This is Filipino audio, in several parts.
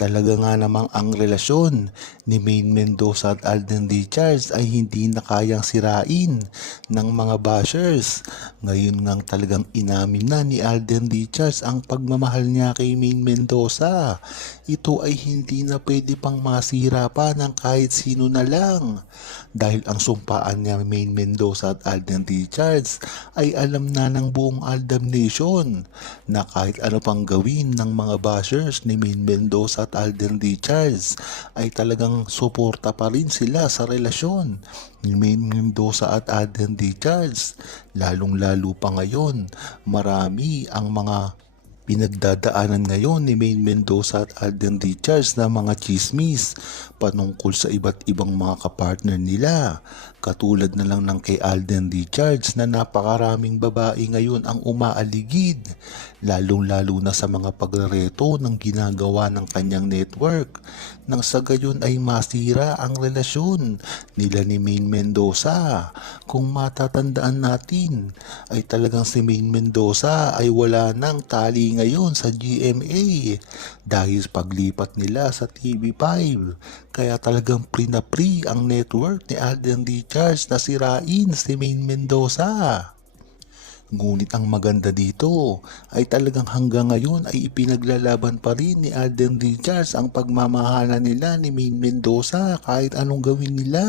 Talaga nga namang ang relasyon ni Maine Mendoza at Alden Richards ay hindi na kayang sirain ng mga bashers. Ngayon ngang talagang inamin na ni Alden Richards ang pagmamahal niya kay Maine Mendoza. Ito ay hindi na pwede pang masira pa ng kahit sino na lang. Dahil ang sumpaan niya Maine Mendoza at Alden Richards ay alam na ng buong Aldam Nation na kahit ano pang gawin ng mga bashers ni Maine Mendoza at Alden Richards ay talagang suporta pa rin sila sa relasyon ni Maine Mendoza at Alden Richards. Lalong lalo pa ngayon, marami ang mga pinagdadaanan ngayon ni Maine Mendoza at Alden Richards na mga chismis panungkol sa iba't ibang mga kapartner nila. Katulad na lang ng kay Alden Richards na napakaraming babae ngayon ang umaaligid, lalong-lalo na sa mga pagrereto ng ginagawa ng kanyang network. Nang sa gayon ay masira ang relasyon nila ni Maine Mendoza. Kung matatandaan natin ay talagang si Maine Mendoza ay wala nang tali ngayon sa GMA dahil paglipat nila sa TV5. Kaya talagang pre na pre ang network ni Alden Richards na sirain si Maine Mendoza. Ngunit ang maganda dito ay talagang hanggang ngayon ay ipinaglalaban pa rin ni Alden Richards ang pagmamahala nila ni Maine Mendoza kahit anong gawin nila.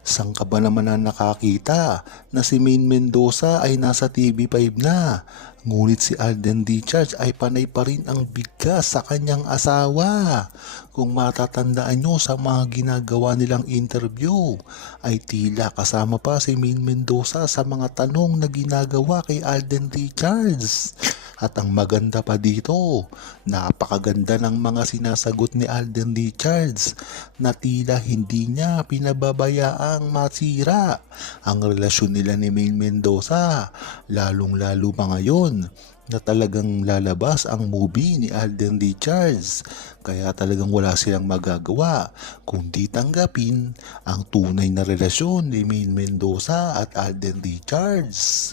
Saan ka ba naman na nakakita na si Maine Mendoza ay nasa TV5 na? Ngunit si Alden Richards ay panay pa rin ang bigkas sa kanyang asawa. Kung matatandaan nyo sa mga ginagawa nilang interview, ay tila kasama pa si Maine Mendoza sa mga tanong na ginagawa kay Alden Richards. At ang maganda pa dito, napakaganda ng mga sinasagot ni Alden Richards na tila hindi niya pinababayaang masira ang relasyon nila ni Maine Mendoza, lalong-lalo pa ngayon na talagang lalabas ang movie ni Alden Richards. Kaya talagang wala silang magagawa kundi tanggapin ang tunay na relasyon ni Maine Mendoza at Alden Richards.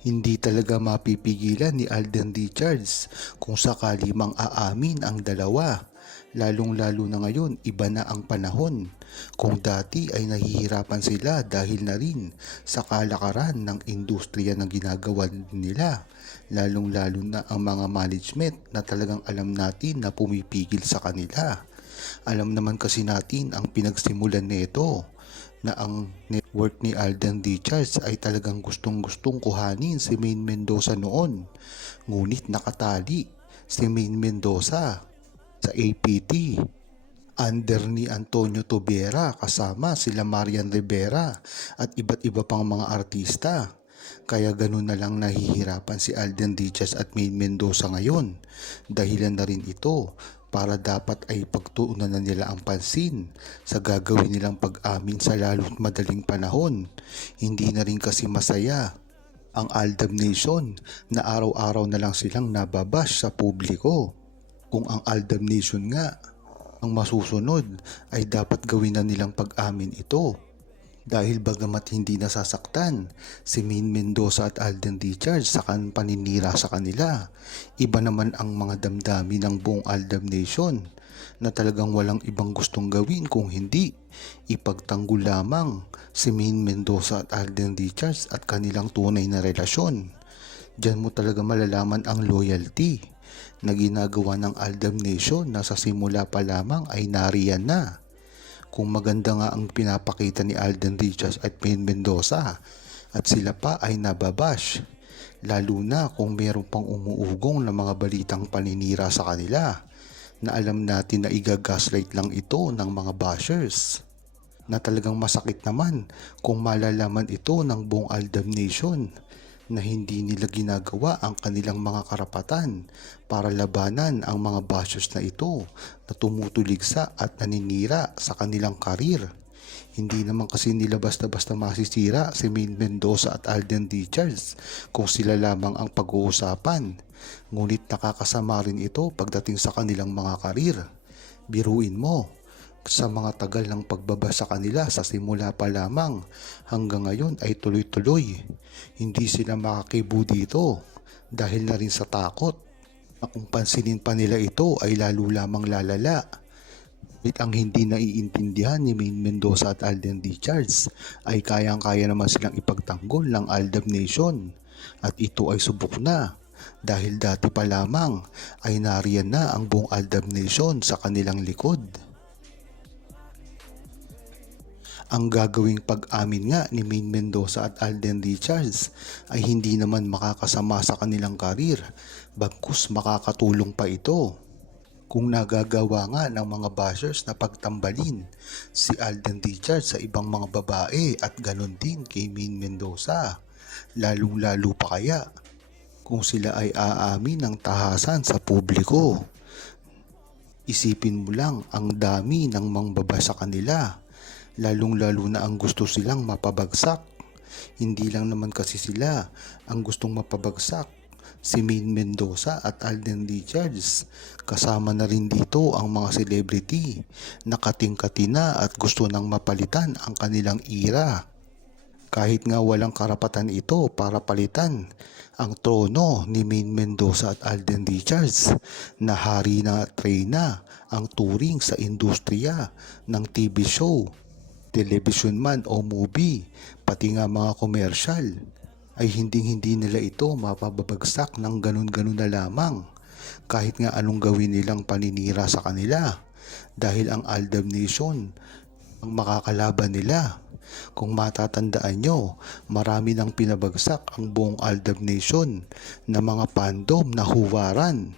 Hindi talaga mapipigilan ni Alden Richards kung sakali mang aamin ang dalawa. Lalong-lalo na ngayon, iba na ang panahon. Kung dati ay nahihirapan sila dahil na rin sa kalakaran ng industriya na ginagawa nila. Lalong-lalo na ang mga management na talagang alam natin na pumipigil sa kanila. Alam naman kasi natin ang pinagsimulan nito na ang network ni Alden Richards ay talagang gustong-gustong kuhanin si Maine Mendoza noon. Ngunit nakatali si Maine Mendoza sa APT under ni Antonio Tobera kasama sila Marian Rivera at iba't iba pang mga artista. Kaya ganun na lang nahihirapan si Alden Richards at Maine Mendoza ngayon. Dahilan na rin ito para dapat ay pagtuunan na nila ang pansin sa gagawin nilang pag-amin sa lalo't madaling panahon. Hindi na rin kasi masaya ang Aldab Nation na araw-araw na lang silang nababash sa publiko. Kung ang Aldab Nation nga ang masusunod ay dapat gawin na nilang pag-amin ito. Dahil bagamat hindi nasasaktan si Maine Mendoza at Alden Richards sa paninira sa kanila, iba naman ang mga damdamin ng buong Aldab Nation na talagang walang ibang gustong gawin kung hindi ipagtanggol lamang si Maine Mendoza at Alden Richards at kanilang tunay na relasyon. Diyan mo talaga malalaman ang loyalty na ginagawa ng Aldab Nation na sa simula pa lamang ay nariyan na. Kung maganda nga ang pinapakita ni Alden Richards at Maine Mendoza at sila pa ay nababash, lalo na kung meron pang umuugong na mga balitang paninira sa kanila na alam natin na igagaslight lang ito ng mga bashers, na talagang masakit naman kung malalaman ito ng buong Aldab Nation na hindi nila ginagawa ang kanilang mga karapatan para labanan ang mga bashers na ito na tumutuligsa at naninira sa kanilang karir. Hindi naman kasi nila basta-basta masisira si Maine Mendoza at Alden Richards kung sila lamang ang pag-uusapan. Ngunit nakakasama rin ito pagdating sa kanilang mga karir. Biruin mo, sa mga tagal ng pagbaba sa kanila sa simula pa lamang hanggang ngayon ay tuloy-tuloy. Hindi sila makakibo dito dahil na rin sa takot Na kung pansinin pa nila ito ay lalo lamang lalala. Ang hindi naiintindihan ni Maine Mendoza at Alden Richards ay kayang-kaya naman silang ipagtanggol ng Aldab Nation at ito ay subok na dahil dati pa lamang ay nariyan na ang buong Aldab Nation sa kanilang likod. Ang gagawing pag-amin nga ni Maine Mendoza at Alden Richards ay hindi naman makakasama sa kanilang karir, bagkus makakatulong pa ito. Kung nagagawa nga ng mga bashers na pagtambalin si Alden Richards sa ibang mga babae at ganon din kay Maine Mendoza, lalong-lalo pa kaya kung sila ay aamin ng tahasan sa publiko. Isipin mo lang ang dami ng mangbaba sa kanila, lalong-lalo na ang gusto silang mapabagsak. Hindi lang naman kasi sila ang gustong mapabagsak, si Maine Mendoza at Alden Richards. Kasama na rin dito ang mga celebrity na kating-kati na at gusto nang mapalitan ang kanilang ira. Kahit nga walang karapatan ito para palitan ang trono ni Maine Mendoza at Alden Richards na hari na at reyna ang turing sa industriya ng TV show, television man o movie, pati nga mga komersyal ay hindi nila ito mapababagsak ng ganun-ganun na lamang kahit nga anong gawin nilang paninira sa kanila dahil ang Aldab Nation ang makakalaban nila. Kung matatandaan nyo, marami nang pinabagsak ang buong Aldab Nation na mga fandom na huwaran.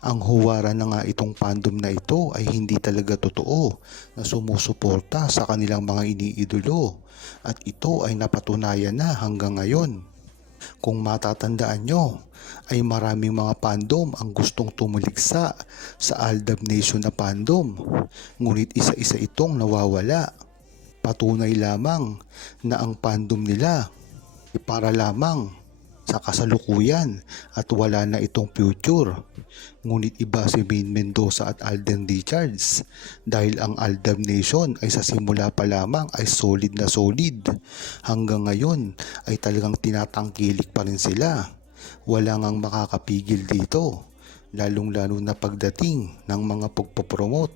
Ang huwaran na nga itong fandom na ito ay hindi talaga totoo na sumusuporta sa kanilang mga iniidolo at ito ay napatunayan na hanggang ngayon. Kung matatandaan nyo, ay maraming mga fandom ang gustong tumuligsa sa Aldab Nation na fandom, ngunit isa-isa itong nawawala. Patunay lamang na ang fandom nila ay para lamang sa kasalukuyan at wala na itong future. Ngunit iba si Maine Mendoza at Alden Richards dahil ang Aldab Nation ay sa simula pa lamang ay solid na solid. Hanggang ngayon ay talagang tinatangkilik pa rin sila. Wala ngang makakapigil dito, lalong-lalo na pagdating ng mga pagpopromote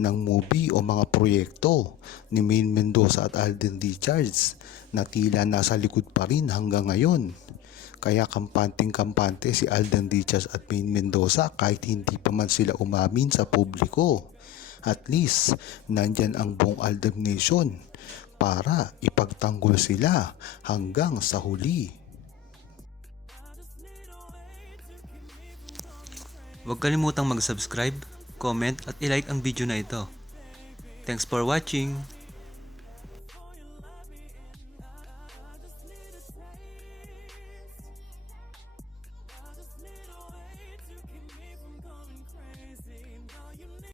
ng movie o mga proyekto ni Maine Mendoza at Alden Richards na tila nasa likod pa rin hanggang ngayon. Kaya kampanteng-kampante si Alden Richards at Maine Mendoza kahit hindi pa man sila umamin sa publiko. At least, nandyan ang buong Aldab Nation para ipagtanggol sila hanggang sa huli. Huwag kalimutang mag-subscribe, comment at i-like ang video na ito. Thanks for watching!